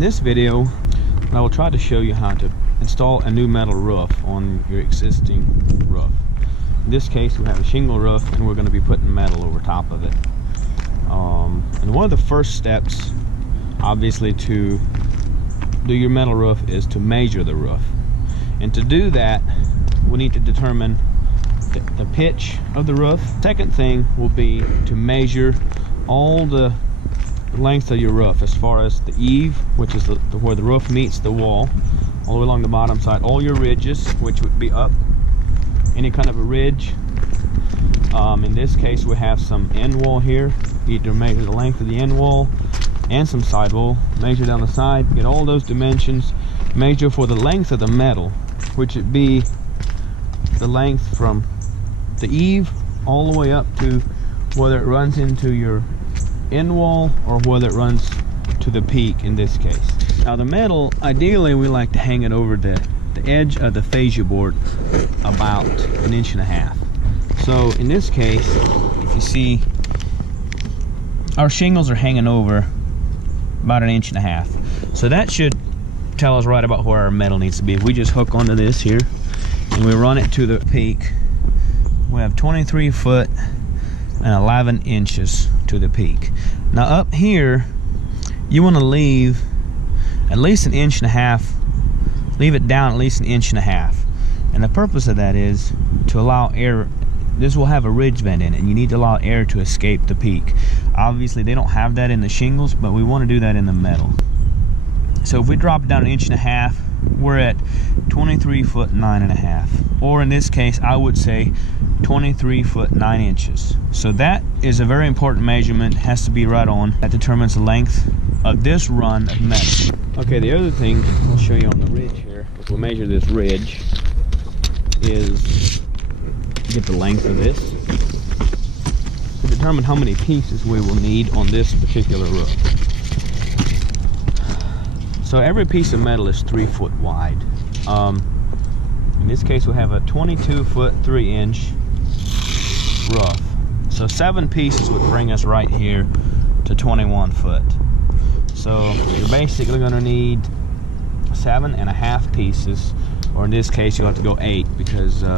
this video, I will try to show you how to install a new metal roof on your existing roof. In this case, we have a shingle roof and we're going to be putting metal over top of it. And one of the first steps, obviously, to do your metal roof is to measure the roof. And to do that, we need to determine the pitch of the roof. Second thing will be to measure all the length of your roof, as far as the eave, which is where the roof meets the wall, all the way along the bottom side, all your ridges, which would be up, any kind of a ridge. In this case, we have some end wall here. You need to measure the length of the end wall and some side wall. Measure down the side, get all those dimensions. Measure for the length of the metal, which would be the length from the eave all the way up to whether it runs into your end wall or whether it runs to the peak in this case. Now the metal, ideally we like to hang it over the edge of the fascia board about 1.5 inches. So in this case, if you see, our shingles are hanging over about 1.5 inches. So that should tell us right about where our metal needs to be. If we just hook onto this here and we run it to the peak, we have 23 foot and 11 inches to the peak. Now up here, you want to leave at least 1.5 inches, leave it down at least 1.5 inches. And the purpose of that is to allow air. This will have a ridge vent in it, and you need to allow air to escape the peak. Obviously they don't have that in the shingles, but we want to do that in the metal. So if we drop it down 1.5 inches, we're at 23 foot 9.5, or in this case I would say 23 foot 9 inches. So that is a very important measurement, has to be right on. That determines the length of this run of metal. Okay, the other thing I'll show you on the ridge here, if we measure this ridge, is get the length of this to determine how many pieces we will need on this particular roof. So every piece of metal is 3 foot wide. In this case we have a 22 foot 3 inch roof. So 7 pieces would bring us right here to 21 foot. So you're basically going to need 7.5 pieces, or in this case you'll have to go 8 because you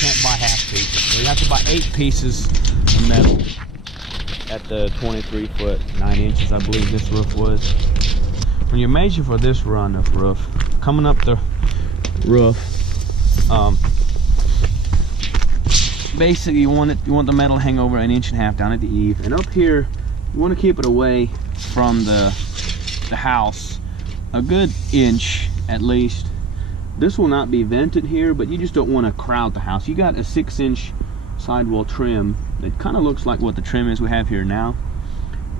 can't buy half pieces. So you have to buy 8 pieces of metal at the 23 foot 9 inches, I believe this roof was. When you measure for this run of roof, coming up the roof, basically you want the metal to hang over 1.5 inches down at the eave, and up here you want to keep it away from the house a good inch at least. This will not be vented here, but you just don't want to crowd the house. You got a 6-inch sidewall trim that kind of looks like what the trim is we have here now,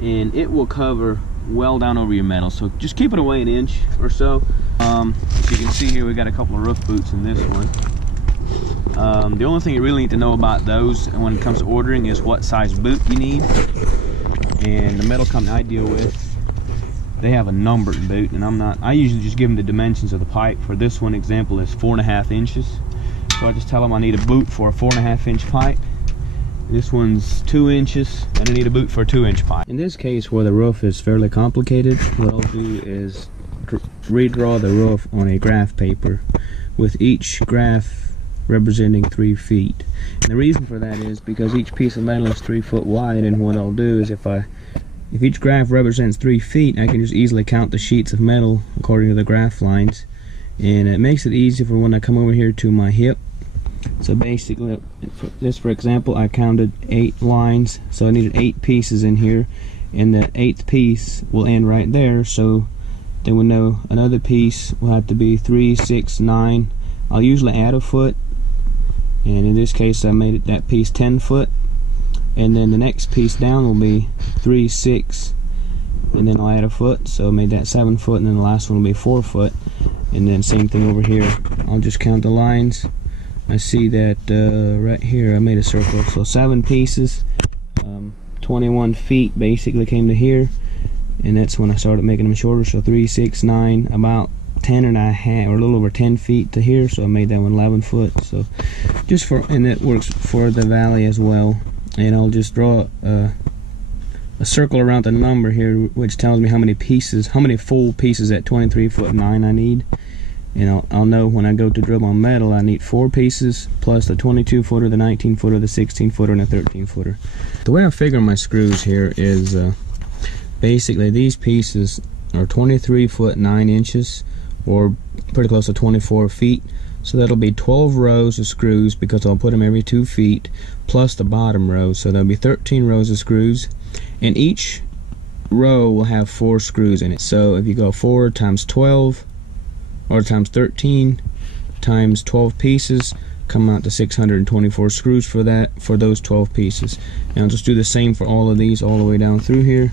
and it will cover well down over your metal. So just keep it away 1 inch or so. As you can see here, we got a couple of roof boots in this one. The only thing you really need to know about those when it comes to ordering is what size boot you need. And the metal company I deal with, they have a numbered boot, and I usually just give them the dimensions of the pipe. For this one example is 4.5 inches. So I just tell them I need a boot for a 4.5 inch pipe. This one's 2 inches, and I need a boot for a 2-inch pipe. In this case, where the roof is fairly complicated, what I'll do is redraw the roof on a graph paper, with each graph representing 3 feet. And the reason for that is because each piece of metal is 3 foot wide, and what I'll do is if each graph represents 3 feet, I can just easily count the sheets of metal according to the graph lines, and it makes it easy for when I come over here to my hip. So basically, for example, I counted 8 lines, so I needed 8 pieces in here, and the 8th piece will end right there. So then we know another piece will have to be 3, 6, 9. I'll usually add a foot, and in this case I made that piece 10 foot, and then the next piece down will be 3, 6, and then I'll add a foot, so I made that 7 foot, and then the last one will be 4 foot, and then same thing over here. I'll just count the lines. I see that right here I made a circle, so 7 pieces, 21 feet basically came to here, and that's when I started making them shorter. So 3, 6, 9, about 10.5 or a little over 10 feet to here, so I made that one 11 foot. So just for, and that works for the valley as well. And I'll just draw a circle around the number here, which tells me how many full pieces at 23 foot 9 I need. And I'll know when I go to drill my metal I need 4 pieces plus the 22 footer, the 19 footer, the 16 footer, and the 13 footer. The way I figure my screws here is basically these pieces are 23 foot 9 inches, or pretty close to 24 feet. So that'll be 12 rows of screws, because I'll put them every 2 feet, plus the bottom row. So there'll be 13 rows of screws, and each row will have 4 screws in it. So if you go 4 times 12, or times 13 times 12 pieces, come out to 624 screws for those 12 pieces. And I'll just do the same for all of these all the way down through here.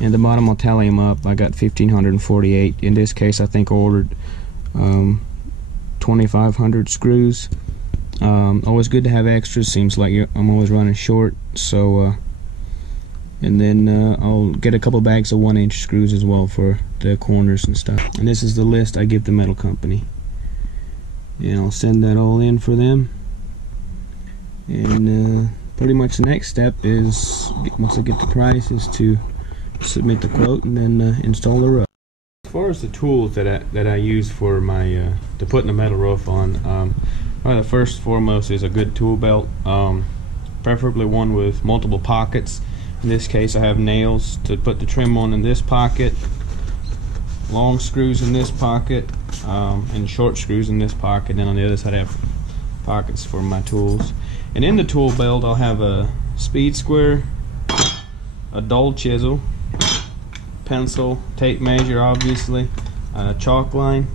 And the bottom I'll tally them up. I got 1,548. In this case I think I ordered 2,500 screws. Always good to have extras. Seems like I'm always running short. So and then I'll get a couple bags of 1-inch screws as well for the corners and stuff. And this is the list I give the metal company, and I'll send that all in for them. And pretty much the next step is, once I get the price, is to submit the quote and then install the roof. As far as the tools that I use for my to put the metal roof on, probably the first foremost is a good tool belt, preferably one with multiple pockets. In this case I have nails to put the trim on in this pocket, long screws in this pocket, and short screws in this pocket, and on the other side I have pockets for my tools. And in the tool belt I'll have a speed square, a dull chisel, pencil, tape measure obviously, a chalk line,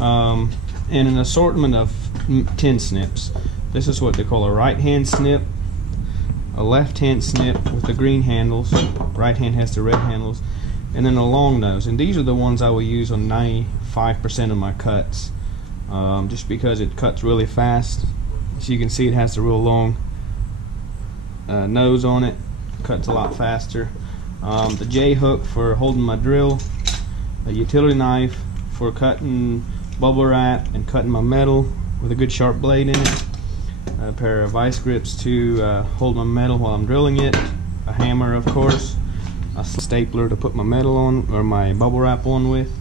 and an assortment of tin snips. This is what they call a right hand snip, a left hand snip with the green handles, right hand has the red handles, and then a long nose. And these are the ones I will use on 95% of my cuts, just because it cuts really fast. As you can see, it has the real long nose on it, cuts a lot faster. The J hook for holding my drill, a utility knife for cutting bubble wrap and cutting my metal with a good sharp blade in it, a pair of vice grips to hold my metal while I'm drilling it, a hammer of course, a stapler to put my metal on, or my bubble wrap on with,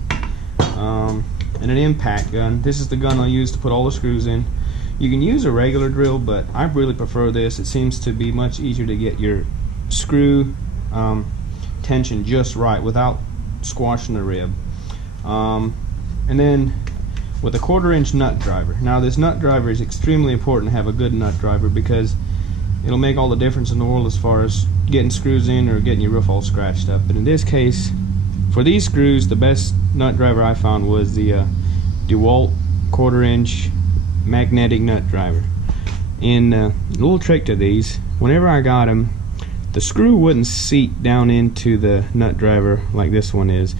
and an impact gun. This is the gun I'll use to put all the screws in. You can use a regular drill, but I really prefer this. It seems to be much easier to get your screw tension just right without squashing the rib. And then with a 1/4-inch nut driver. Now this nut driver is extremely important to have a good nut driver, because it'll make all the difference in the world as far as getting screws in or getting your roof all scratched up. But in this case, for these screws, the best nut driver I found was the DeWalt 1/4-inch magnetic nut driver. And a little trick to these, whenever I got them, the screw wouldn't seat down into the nut driver like this one is.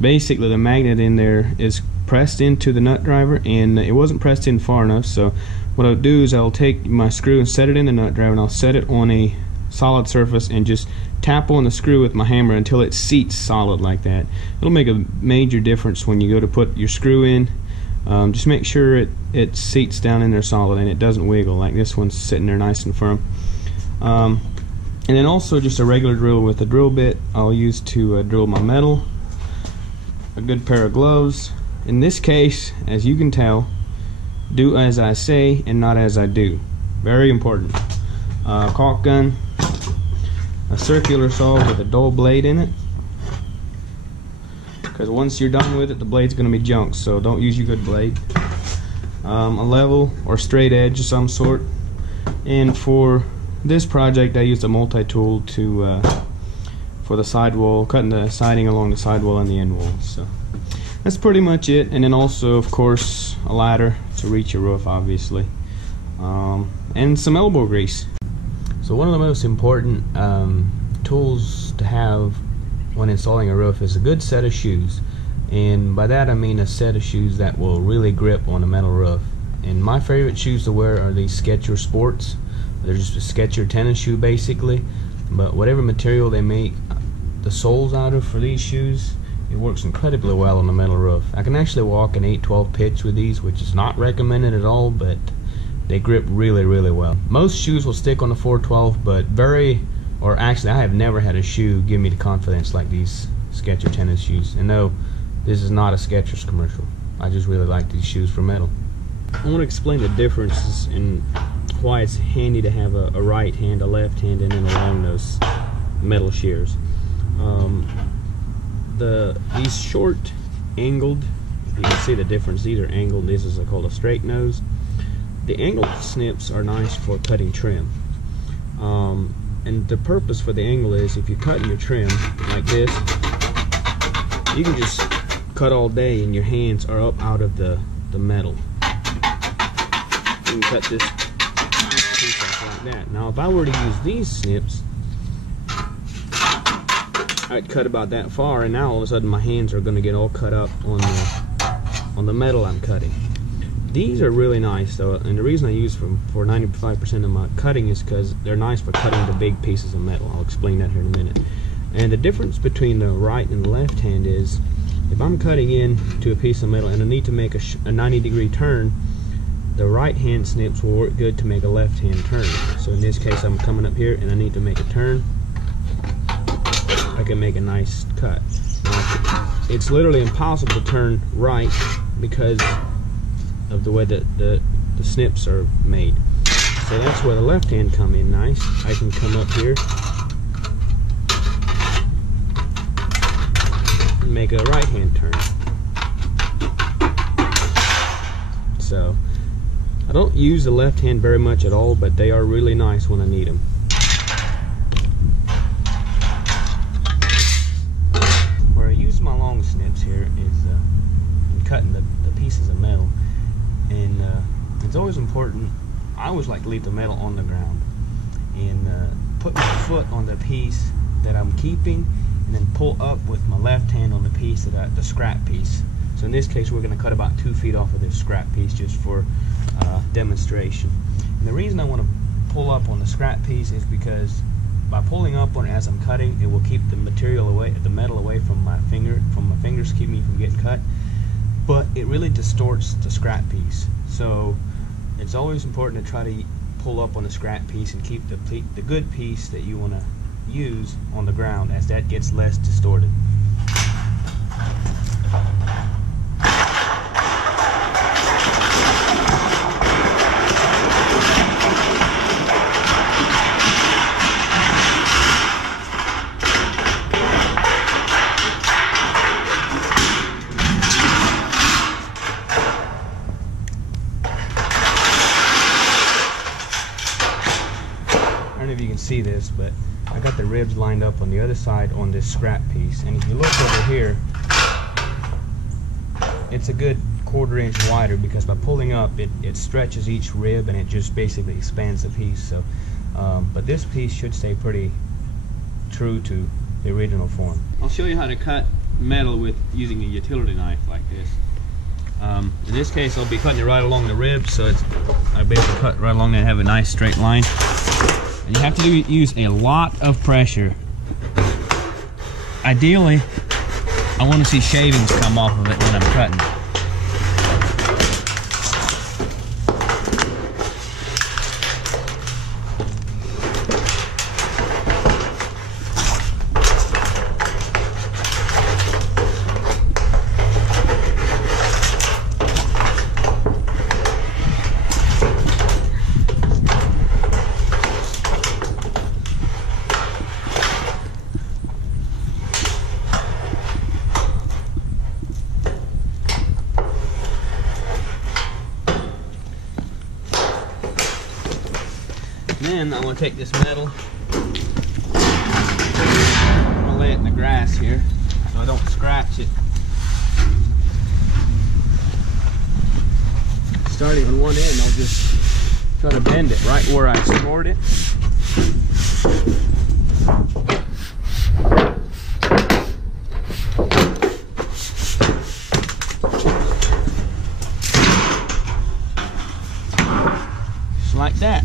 Basically the magnet in there is pressed into the nut driver, and it wasn't pressed in far enough. So what I'll do is I'll take my screw and set it in the nut driver, and I'll set it on a solid surface and just tap on the screw with my hammer until it seats solid like that. It'll make a major difference when you go to put your screw in. Just make sure it seats down in there solid and it doesn't wiggle, like this one's sitting there nice and firm. And then also just a regular drill with a drill bit I'll use to drill my metal, a good pair of gloves. In this case, as you can tell, do as I say and not as I do. Very important. Caulk gun, a circular saw with a dull blade in it, because once you're done with it, the blade's going to be junk, so don't use your good blade. A level or straight edge of some sort. And for this project I used a multi-tool to for the sidewall, cutting the siding along the sidewall and the end wall. So that's pretty much it. And then also, of course, a ladder to reach your roof, obviously, and some elbow grease. So one of the most important tools to have when installing a roof is a good set of shoes. And by that I mean a set of shoes that will really grip on a metal roof. And my favorite shoes to wear are these Skechers Sports. They're just a Skechers tennis shoe basically, but whatever material they make the soles out of for these shoes, it works incredibly well on a metal roof. I can actually walk an 8/12 pitch with these, which is not recommended at all, but they grip really, really well. Most shoes will stick on the 412, but very or actually I have never had a shoe give me the confidence like these Skechers tennis shoes. And no, this is not a Skechers commercial. I just really like these shoes for metal. I want to explain the differences in why it's handy to have a right hand, a left hand, and then a long nose metal shears. These short angled, you can see the difference. These are angled. This is called a straight nose. The angled snips are nice for cutting trim. And the purpose for the angle is if you're cutting your trim like this, you can just cut all day and your hands are up out of the metal. You can cut this piece off like that. Now if I were to use these snips, I'd cut about that far, and now all of a sudden my hands are going to get all cut up on the metal I'm cutting. These are really nice though, and the reason I use them for 95% of my cutting is because they're nice for cutting the big pieces of metal. I'll explain that here in a minute. And the difference between the right and the left hand is, if I'm cutting into a piece of metal and I need to make a 90-degree turn, the right hand snips will work good to make a left hand turn. So in this case I'm coming up here and I need to make a turn, I can make a nice cut. Now, it's literally impossible to turn right because of the way that the snips are made. So that's where the left hand come in nice. I can come up here and make a right hand turn. So I don't use the left hand very much at all, but they are really nice when I need them. Where I use my long snips here is in cutting the pieces of metal. And it's always important, I always like to leave the metal on the ground and put my foot on the piece that I'm keeping and then pull up with my left hand on the piece, the scrap piece. So in this case we're going to cut about 2 feet off of this scrap piece just for demonstration. And the reason I want to pull up on the scrap piece is because by pulling up on it as I'm cutting, it will keep the material away, the metal away from my fingers, keep me from getting cut. But it really distorts the scrap piece. So it's always important to try to pull up on the scrap piece and keep the good piece that you want to use on the ground, as that gets less distorted. I don't know if you can see this, but I got the ribs lined up on the other side on this scrap piece, and if you look over here, it's a good 1/4 inch wider, because by pulling up it stretches each rib and it just basically expands the piece. So but this piece should stay pretty true to the original form. I'll show you how to cut metal with using a utility knife like this. In this case I'll be cutting it right along the ribs, so I basically cut right along there and have a nice straight line. And you have to use a lot of pressure. Ideally, I want to see shavings come off of it when I'm cutting. Then I'm going to take this metal, I'm going to lay it in the grass here so I don't scratch it. Starting on one end, I'll just try to bend it right where I stored it. Just like that.